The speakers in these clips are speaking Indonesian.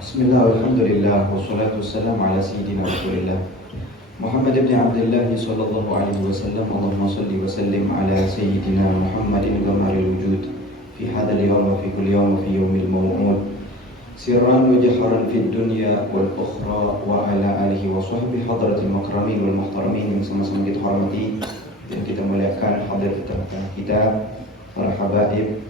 Bismillah, alhamdulillah, wassalatu wassalamu ala sayyidina Rasulillah Muhammad ibn Abdullah sallallahu alaihi wasallam. Allahumma salli wa sallim ala sayyidina Muhammadin ghamaril wujud fi hadzal yawm wa fi kulli yawm wa fi yawmil maw'ud sirran wa jahran fid dunya wal ukhra wa ala alihi wa sahbihi hadratil makramin wal muhtaramin yang sama-sama kita hormati dan kita muliakan hadir kita para habaib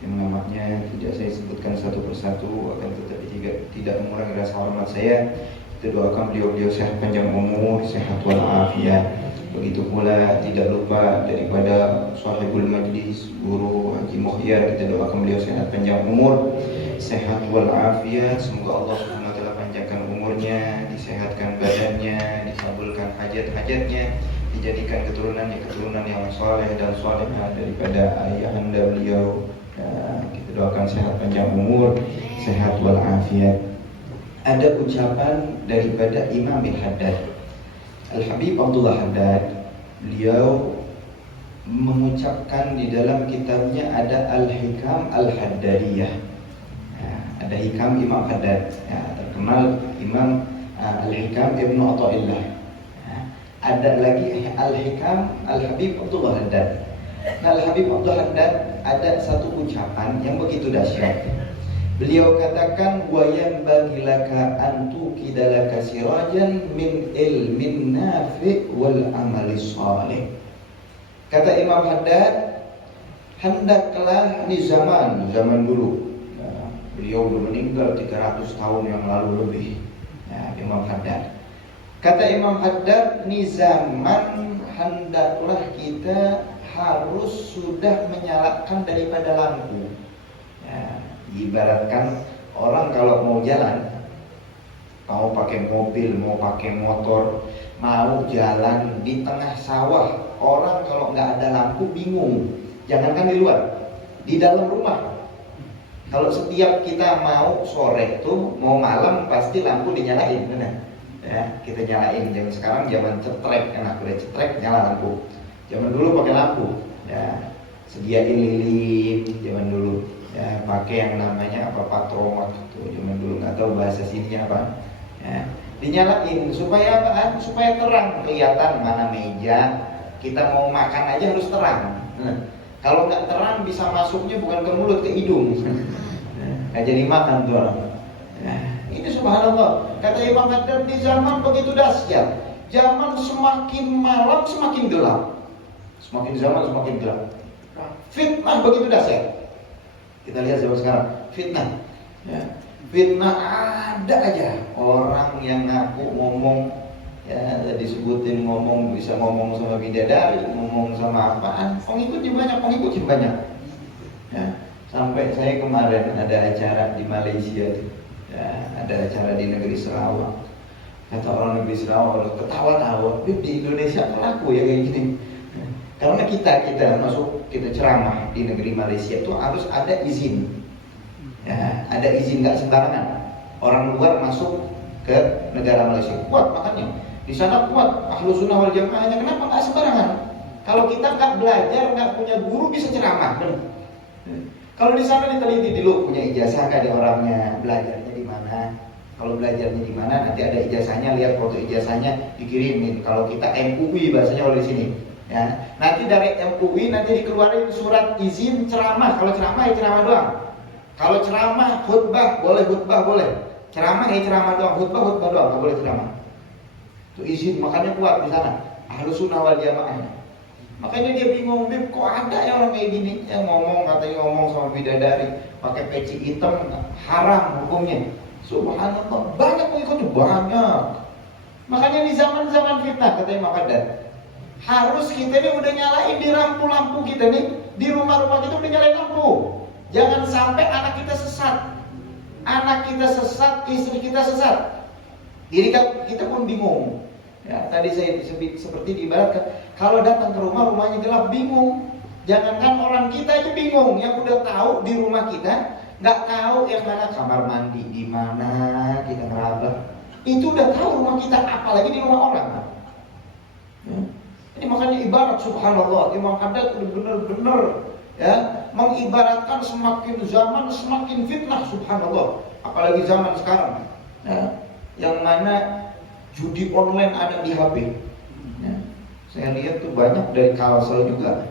yang namanya tidak saya sebutkan satu persatu, akan tetapi tidak mengurangi rasa hormat saya. Kita doakan beliau sehat panjang umur, sehat walafiat. Begitu pula tidak lupa daripada sahibul majlis guru Haji Muhyar, kita doakan beliau sehat panjang umur, sehat walafiat. Semoga Allah Subhanahu wa taala panjangkan umurnya, disehatkan badannya, dikabulkan hajat-hajatnya, dijadikan keturunan yang saleh dan salehah daripada ayahanda beliau. Kita doakan sehat panjang umur, sehat walafiat. Ada ucapan daripada Imam Al-Haddad, Al-Habib Abdullah Haddad. Beliau mengucapkan di dalam kitabnya ada Al-Hikam Al-Haddadiyah. Ada Hikam Imam Haddad, terkenal Imam Al-Hikam Ibnu Athaillah. Ada lagi Al-Hikam Al-Habib Abdullah Haddad. Nah, Al-Habib Abdul Haddad ada satu ucapan yang begitu dahsyat. Beliau katakan, wa yanbaghi laka an tuqidalaka sirajan min ilmin nafi' wal amali shalih. Kata Imam Haddad, hendaklah di zaman dulu. Beliau belum meninggal 300 tahun yang lalu lebih. Imam Haddad. Kata Imam Haddad, di zaman hendaklah kita harus sudah menyalakan daripada lampu. Ibaratkan orang kalau mau jalan, mau pakai mobil, mau pakai motor, mau jalan di tengah sawah, orang kalau nggak ada lampu bingung. Jangankan di luar, di dalam rumah. Kalau setiap kita mau sore tuh, mau malam pasti lampu dinyalain, benar? Kita nyalain. Jangan sekarang zaman cetrek, enak udah cetrek nyala lampu. Zaman dulu pakai lampu, sediain lilin zaman dulu, pakai yang namanya patroma gitu. Zaman dulu nggak tahu bahasa sininya apa, dinyalain supaya apa? Supaya terang, kelihatan mana meja. Kita mau makan aja harus terang. Kalau nggak terang bisa masuknya bukan ke mulut, ke hidung, nggak jadi makan tuh orang. Ini subhanallah, kata Imam Haddad, di zaman begitu dahsyat, zaman semakin malam semakin gelap. Semakin zaman semakin gelap. Fitnah begitu dahsyat. Kita lihat zaman sekarang, fitnah. Fitnah ada aja. Orang yang ngaku ngomong, disebutin ngomong, bisa ngomong sama bidadari, ngomong sama apaan, pengikutnya banyak. Sampai saya kemarin ada acara di Malaysia tuh. Ada acara di negeri Sarawak. Kata orang negeri Sarawak, ketawa-tawa, di Indonesia pelaku ya kayak gini. Karena kita masuk, kita ceramah di negeri Malaysia itu harus ada izin. Ada izin, nggak sembarangan. Orang luar masuk ke negara Malaysia. Kuat makanya. Di sana kuat Ahlus Sunnah wal Jamaahnya. Kenapa nggak sembarangan? Kalau kita nggak belajar, nggak punya guru, bisa ceramah. Kalau di sana diteliti dulu, punya ijazah nggak ada orangnya, belajarnya di mana? Kalau belajarnya di mana, nanti ada ijazahnya, lihat foto ijazahnya, dikirimin. Kalau kita MUI bahasanya kalau di sini. Nanti dari MUI nanti dikeluarin surat izin ceramah. Kalau ceramah ya ceramah doang. Kalau ceramah khutbah boleh. Ceramah ya ceramah doang, khutbah doang, nggak boleh ceramah. Itu izin, makanya kuat di sana. Ahlus Sunnah wal Jamaah. Makanya dia bingung, kok ada ya orang kayak gini yang katanya ngomong sama bidadari, pakai peci hitam, haram hukumnya. Subhanallah, banyak pengikutnya, banyak. Makanya di zaman-zaman fitnah, kata Imam Haddad, harus kita ini udah nyalain di lampu-lampu kita nih, di rumah-rumah kita udah nyalain lampu. Jangan sampai anak kita sesat, istri kita sesat, diri kita pun bingung. Tadi saya seperti diibaratkan, kalau datang ke rumahnya gelap, bingung. Jangankan orang kita aja bingung, yang udah tahu di rumah kita nggak tahu yang mana kamar mandi, di mana kita ngeraba, itu udah tahu rumah kita, apalagi di rumah orang. Ini makanya ibarat subhanallah, Imam Haddad benar-benar mengibaratkan semakin zaman semakin fitnah, subhanallah. Apalagi zaman sekarang, ya, yang mana judi online ada di HP. Ya, saya lihat tuh banyak dari Kalsel juga.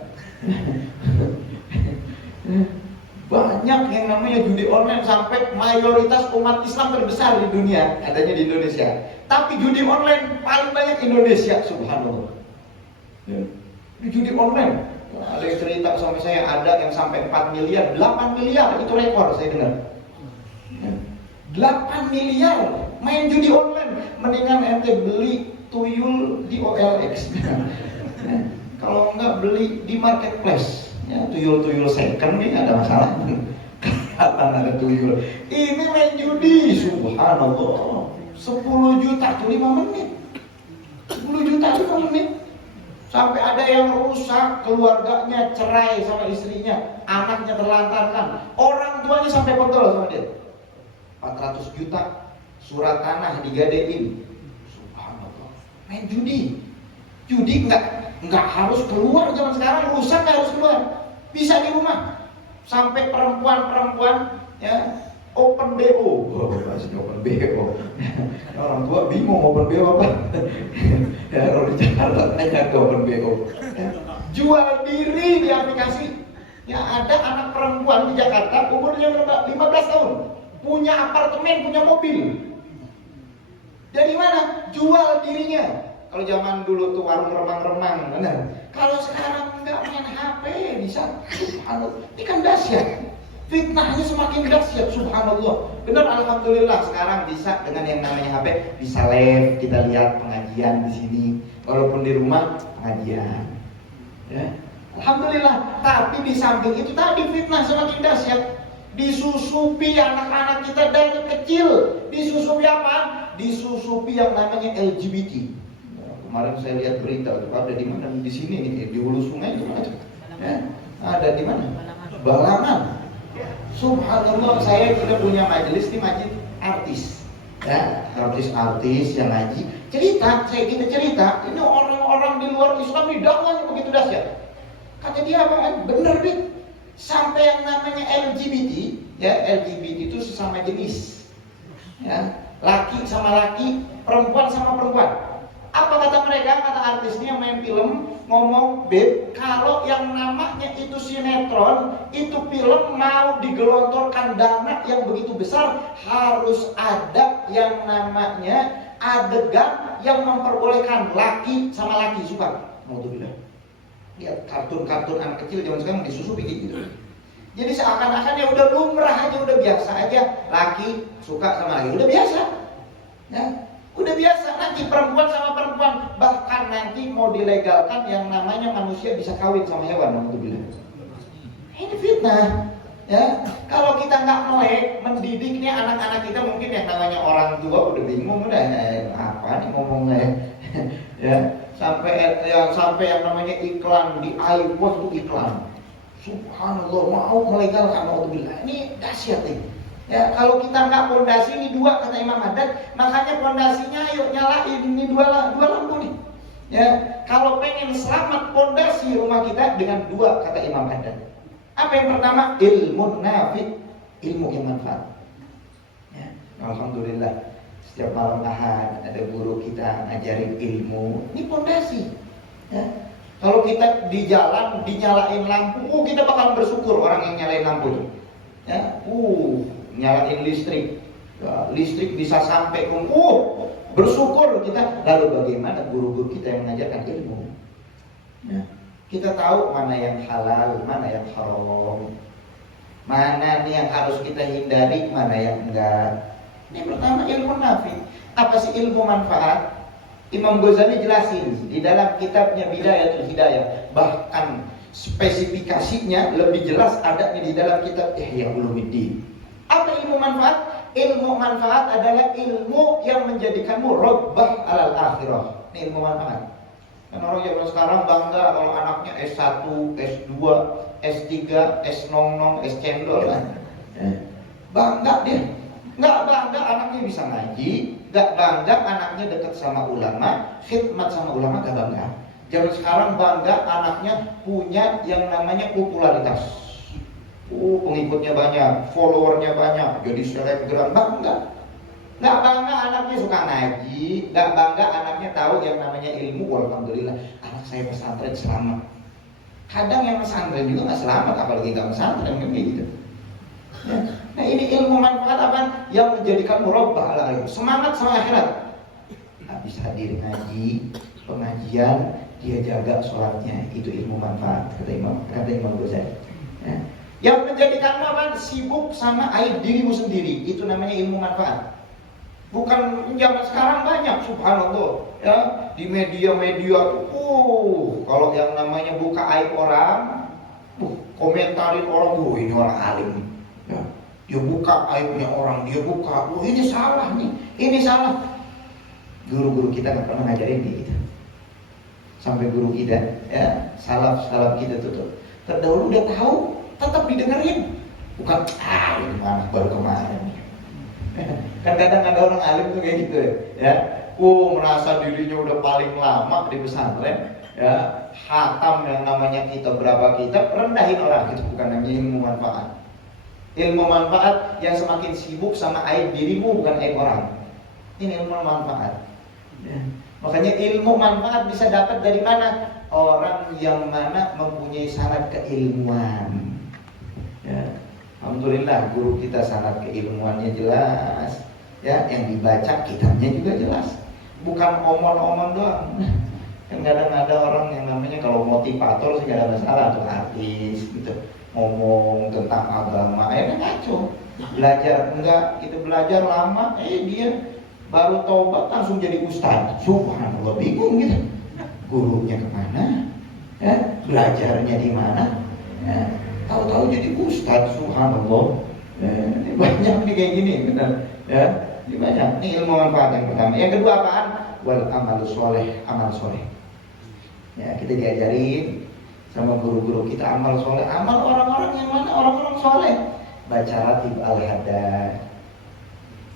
Banyak yang namanya judi online, sampai mayoritas umat Islam terbesar di dunia adanya di Indonesia. Tapi judi online paling banyak Indonesia, subhanallah. Ya, judi online. Ada yang cerita sama saya, ada yang sampai 4 miliar, 8 miliar, itu rekor saya dengar. 8 miliar main judi online. Mendingan ente beli tuyul di OLX. Kalau enggak beli di marketplace. Ya, tuyul-tuyul second nih ada masalah. Kapan ada tuyul? Ini main judi, subhanallah. 10 juta tuh 5 menit. 10 juta 5 menit. Sampai ada yang rusak keluarganya, cerai sama istrinya, anaknya terlantarkan, orang tuanya sampai pegel sama dia. 400 juta surat tanah digadein. Subhanallah. Main judi. Judi enggak harus keluar zaman sekarang, rusak enggak harus keluar. Bisa di rumah. Sampai perempuan-perempuan ya open BO. Bahasanya open BO. Orang tua bingung open BO apa. Ya kalau di Jakarta tanya ke open BO. Ya, jual diri di aplikasi. Ya ada anak perempuan di Jakarta umurnya 15 tahun, punya apartemen, punya mobil. Dari mana? Jual dirinya. Kalau zaman dulu tuh warung remang-remang, benar. Kalau sekarang enggak, main HP bisa. Subhanallah. Ini kan dahsyat. Fitnahnya semakin dahsyat, subhanallah. Benar, alhamdulillah sekarang bisa dengan yang namanya HP, bisa live, kita lihat pengajian di sini. Walaupun di rumah pengajian. Ya. Alhamdulillah. Tapi di samping itu tadi fitnah semakin dahsyat. Disusupi anak-anak kita dari kecil. Disusupi apa? Disusupi yang namanya LGBT. Kemarin saya lihat berita, ada di mana? Di sini nih, di hulu sungai itu ada. Ya, ada di mana? Balangan. Subhanallah, kita punya majelis nih, majelis artis. Ya, artis-artis yang ngaji. Kita cerita, ini orang-orang di luar Islam di dakwahnya begitu dahsyat. Kata dia apa? Bener nih. Sampai yang namanya LGBT, ya LGBT itu sesama jenis. Ya, laki sama laki, perempuan sama perempuan. Apa kata mereka, kata artisnya main film, ngomong, "Beb, kalau yang namanya itu sinetron, itu film mau digelontorkan dana yang begitu besar, harus ada yang namanya adegan yang memperbolehkan laki sama laki suka." Alhamdulillah. Lihat kartun-kartun anak kecil zaman sekarang disusupi gitu. Jadi seakan-akan ya udah lumrah aja, udah biasa aja, laki suka sama laki, udah biasa. Ya. Udah biasa, nanti perempuan sama perempuan, bahkan nanti mau dilegalkan yang namanya manusia bisa kawin sama hewan. Alhamdulillah. Ini fitnah. Ya, kalau kita nggak melek, mendidik nih anak-anak kita, mungkin yang namanya orang tua udah bingung, udah apa nih ngomongnya. Ya, sampai yang namanya iklan di iPhone itu iklan. Subhanallah, mau melegalkan, alhamdulillah. Ini dahsyat nih. Ya, kalau kita nggak pondasi, ini dua kata Imam Haddad, makanya pondasinya ayo nyalain ini dua lampu nih. Ya, kalau pengen selamat pondasi rumah kita dengan dua kata Imam Haddad. Apa yang pertama? Ilmu nafi, ilmu yang manfaat. Ya, alhamdulillah setiap malam Ahad ada guru kita ngajarin ilmu. Ini pondasi. Ya. Kalau kita di jalan dinyalain lampu, kita bakal bersyukur orang yang nyalain lampu itu. Ya, nyalain listrik, ya, listrik bisa sampai ke bersyukur kita. Lalu bagaimana guru-guru kita yang mengajarkan ilmu? Ya, kita tahu mana yang halal, mana yang haram, mana nih yang harus kita hindari, mana yang enggak. Ini pertama ilmu nafi. Apa sih ilmu manfaat? Imam Ghazali jelasin di dalam kitabnya Bidayatul Hidayah, bahkan spesifikasinya lebih jelas adanya di dalam kitab Ihya Ulumuddin. Apa ilmu manfaat? Ilmu manfaat adalah ilmu yang menjadikanmu robbah alal akhirah. Ini ilmu manfaat. Kan orang zaman sekarang bangga kalau anaknya S1, S2, S3, S00, S cendol kan. Bangga dia. Nggak bangga anaknya bisa ngaji, nggak bangga anaknya dekat sama ulama, khidmat sama ulama, nggak bangga. Zaman sekarang bangga anaknya punya yang namanya popularitas. Pengikutnya banyak, followernya banyak, jadi selebgram. Nggak bangga anaknya suka ngaji, nggak bangga anaknya tahu yang namanya ilmu. Alhamdulillah, anak saya pesantren selamat. Kadang yang pesantren juga nggak selamat, apalagi nggak pesantren kan kayak gitu. Ya. Nah ini ilmu manfaat apa? Yang menjadikan murabbah ala semangat sama akhirat. Habis hadir ngaji, pengajian, dia jaga sholatnya, itu ilmu manfaat kata Imam Ghazali. Ya. Yang menjadikan apa? Sibuk sama aib dirimu sendiri, itu namanya ilmu manfaat. Bukan zaman sekarang banyak, subhanallah, ya di media-media, kalau yang namanya buka aib orang, komentarin orang, ini orang alim, ya. Dia buka aibnya orang, dia buka, ini salah nih, ini salah. Guru-guru kita nggak pernah ngajarin gitu. Sampai guru kita, ya salaf kita tuh terdahulu udah tahu, tetap didengerin, bukan ini mana baru kemarin. Kan kadang ada orang alim tuh kayak gitu ya, merasa dirinya udah paling lama di pesantren, ya hatam yang namanya kita berapa kitab, rendahin orang, itu bukan namanya ilmu manfaat. Ilmu manfaat yang semakin sibuk sama aib dirimu, bukan aib orang. Ini ilmu manfaat. Ya. Makanya ilmu manfaat bisa dapat dari mana? Orang yang mana mempunyai sanad keilmuan. Ya. Alhamdulillah guru kita sanad keilmuannya jelas, ya yang dibaca kitabnya juga jelas, bukan omong-omong doang. Kan kadang ada orang yang namanya kalau motivator sih gak ada masalah tuh, artis gitu, ngomong tentang agama, ngaco. Belajar enggak, kita belajar lama, dia baru taubat langsung jadi ustaz. Subhanallah, bingung gitu. Gurunya kemana? Ya, belajarnya di mana? Ya. Tahu-tahu jadi ustaz, subhanallah. Banyak nih kayak gini, benar. Ya, ini banyak. Ini ilmu manfaat yang pertama. Yang kedua apaan? Wal amal soleh, amal soleh. Ya, kita diajarin sama guru-guru kita amal soleh. Amal orang-orang yang mana? Orang-orang soleh. Baca ratib al-hadad,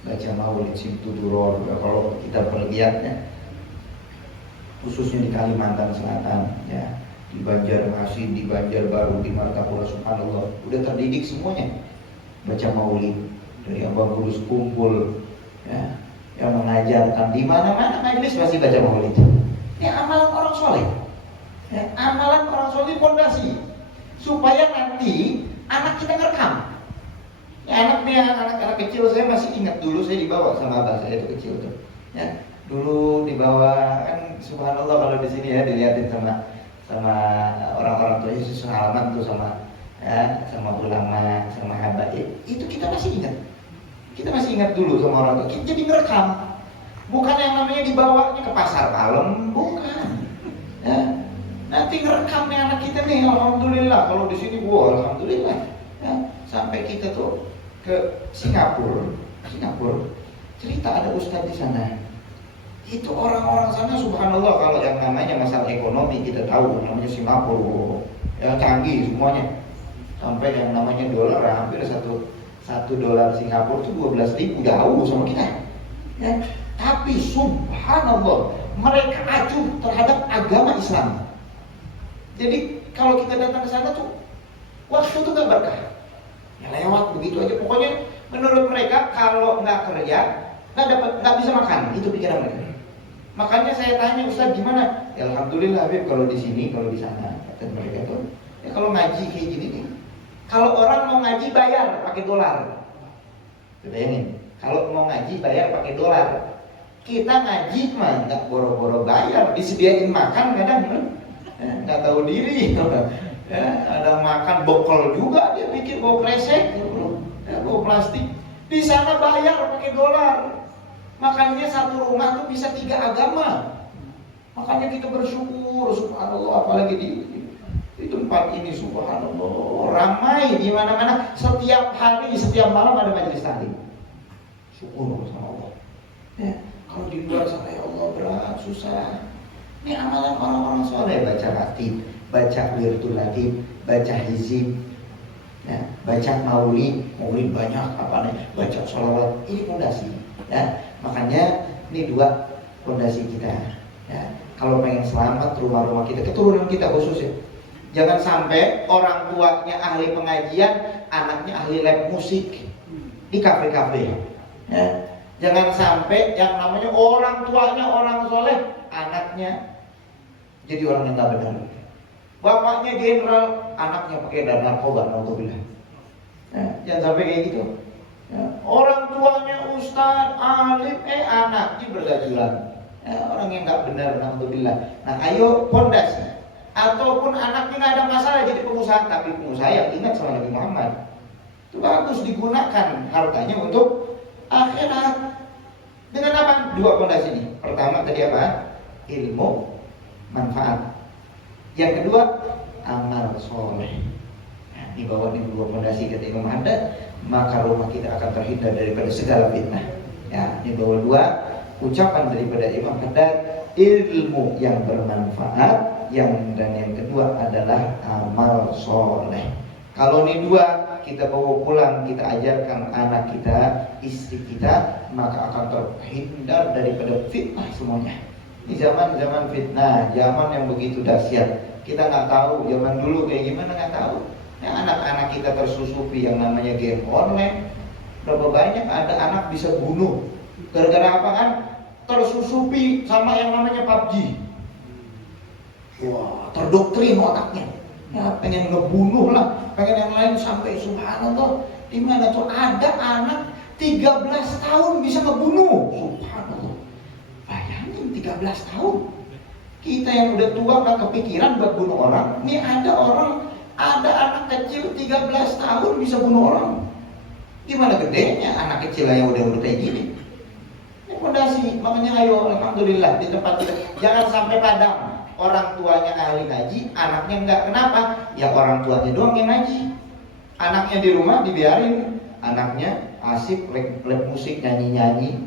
baca maulid simtuduror. Kalau kita perlihatnya, khususnya di Kalimantan Selatan, ya. Di Banjarmasin, di Banjarbaru, di Martapura, subhanallah, udah terdidik semuanya baca maulid, dari abang guru kumpul, ya, yang mengajarkan di mana-mana majelis pasti baca maulid. Ini amalan orang soleh, ya, amalan orang soleh fondasi supaya nanti anak kita ngerekam. Ya, anak kecil saya masih ingat dulu saya dibawa sama abah saya itu kecil tuh, ya, dulu dibawa kan subhanallah kalau di sini ya dilihatin sama orang-orang tua Yesus halaman tuh sama ulama, sama habaib, itu kita masih ingat dulu sama orang tua kita, jadi ngerekam, bukan yang namanya dibawanya ke pasar malam, bukan, ya. Nanti ngerekam nih anak kita nih, alhamdulillah kalau di sini alhamdulillah, ya. Sampai kita tuh ke Singapura, cerita ada ustadz di sana. Itu orang-orang sana subhanallah, kalau yang namanya masalah ekonomi kita tahu namanya Singapura, ya canggih semuanya. Sampai yang namanya dolar hampir satu dolar Singapura itu 12.000, jauh sama kita. Ya, tapi subhanallah mereka acuh terhadap agama Islam. Jadi kalau kita datang ke sana tuh waktu itu nggak berkah. Ya lewat begitu aja, pokoknya menurut mereka kalau nggak kerja nggak bisa makan, itu pikiran mereka. Makanya saya tanya, Ustaz gimana? Ya alhamdulillah Habib, kalau di sini, kalau di sana, kata mereka tuh, ya kalau ngaji kayak gini nih, kalau orang mau ngaji bayar pakai dolar. Bayangin, kalau mau ngaji bayar pakai dolar. Kita ngaji mah nggak boro-boro bayar, disediain makan kadang nggak tahu diri. Ya, ada makan bokol juga, dia pikir bawa kresek, ya, bawa plastik. Di sana bayar pakai dolar. Makanya satu rumah tuh bisa 3 agama. Makanya kita bersyukur, subhanallah, apalagi di tempat ini subhanallah ramai di mana-mana, setiap hari, setiap malam ada majelis taklim. Syukur sama Allah. Ya, kalau di luar sana ya Allah berat, susah. Ini amalan orang-orang soleh, baca ratib, baca wirdul latib, baca hizib, ya, baca maulid banyak apa nih, baca sholawat, ini fondasi. Ya, makanya ini 2 fondasi kita. Ya, kalau pengen selamat rumah-rumah kita, keturunan kita khusus ya. Jangan sampai orang tuanya ahli pengajian, anaknya ahli lab musik di kafe-kafe. Ya. Jangan sampai yang namanya orang tuanya orang soleh, anaknya jadi orang yang nggak benar. Bapaknya jenderal, anaknya pakai dan narkoba, naudzubillah. Ya, jangan sampai kayak gitu. Ya, orang tuanya ustaz, alim, anaknya bergajulan. Ya, orang yang nggak benar, naudzubillah. Nah, ayo pondasi. Ataupun anaknya nggak ada masalah jadi pengusaha, tapi pengusaha yang ingat sama Nabi Muhammad. Itu bagus digunakan hartanya untuk akhirat. Dengan apa? Dua pondasi ini. Pertama tadi apa? Ilmu, manfaat. Yang kedua, amal soleh. Nah, di bawah ini dua pondasi kata Imam Haddad, maka rumah kita akan terhindar daripada segala fitnah. Ya, di bawah dua ucapan daripada Imam Haddad, ilmu yang bermanfaat, dan yang kedua adalah amal soleh. Kalau ini dua kita bawa pulang, kita ajarkan anak kita, istri kita, maka akan terhindar daripada fitnah semuanya. Ini zaman fitnah, zaman yang begitu dahsyat. Kita nggak tahu zaman dulu kayak gimana, nggak tahu. Ya, anak-anak kita tersusupi yang namanya game online. Berapa banyak ada anak bisa bunuh gara-gara apa kan? Tersusupi sama yang namanya PUBG. Wah, terdoktrin otaknya. Ya, pengen ngebunuh lah, pengen yang lain sampai subhanallah. Di mana tuh ada anak 13 tahun bisa ngebunuh. Subhanallah. Bayangin 13 tahun. Kita yang udah tua nggak kepikiran buat bunuh orang. Ini ada anak kecil 13 tahun bisa bunuh orang. Gimana gedenya anak kecil yang udah kayak gini. Ini fondasi, makanya ayo alhamdulillah di tempat kita jangan sampai padam. Orang tuanya ahli ngaji, anaknya enggak. Kenapa? Ya orang tuanya doang yang ngaji. Anaknya di rumah dibiarin. Anaknya asik lab musik, nyanyi-nyanyi,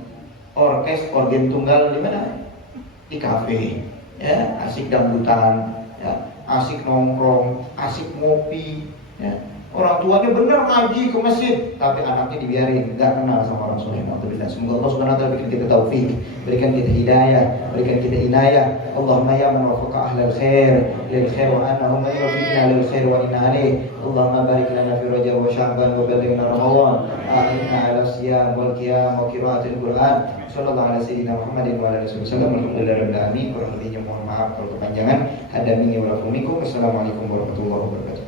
organ tunggal di mana? Di kafe. Ya, asik dangdutan, ya, asik nongkrong, asik ngopi, ya. Orang tuanya benar ngaji ke masjid, tapi anaknya dibiarin, nggak kenal sama orang soleh. Alhamdulillah. Semoga Allah Subhanahu wa taala berikan kita taufik, berikan kita hidayah, berikan kita inayah. Allahumma ya man wafaqa ahlal khair lil khair wa annahum yuwaffiqna lil khair wa inna alaih. Allahumma barik lana fi Rajab wa Sya'ban wa ballighna Ramadan. A'inna 'ala siyam wal qiyam wa qiraatil Qur'an. Sallallahu alaihi sayyidina Muhammadin wa alihi wasallam. Alhamdulillahirabbil alamin. Kurang lebihnya mohon maaf kalau kepanjangan. Hadamini wa lakum. Assalamualaikum warahmatullahi wabarakatuh.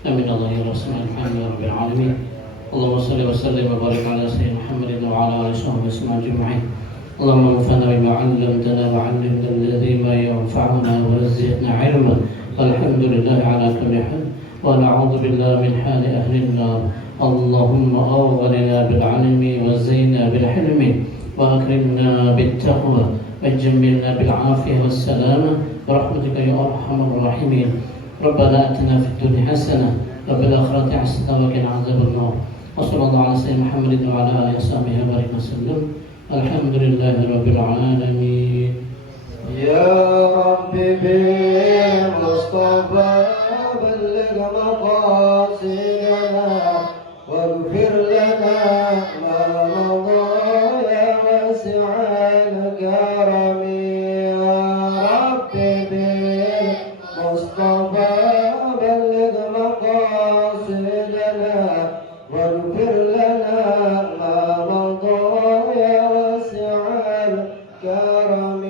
آمين الله يا رسول الله يا رب العالمين اللهم صل وسلم وبارك على سيدنا محمد وعلى آله وصحبه أجمعين اللهم انفعنا بما علمتنا وعلمنا الذي ما ينفعنا وزدنا علما والحمد لله على كل حال ونعوذ بالله من حال أهل النار اللهم أغننا بالعلم وزينا بالحلم وأكرمنا بالتقوى وجملنا بالعافية والسلامة برحمتك يا أرحم الراحمين ربنا آتنا في الدنيا حسنة وفي الآخرة حسنة وقنا عذاب النار وصلى الله على سيدنا محمد وعلى آله وصحبه وسلم الحمد لله رب العالمين يا رب بالمصطفى بلغ مقاصدنا واغفر لنا ما مضى يا واسع الكرم يا رب بالمصطفى بلغ مقاصدنا واغفر لنا ما مضى يا واسع الكرم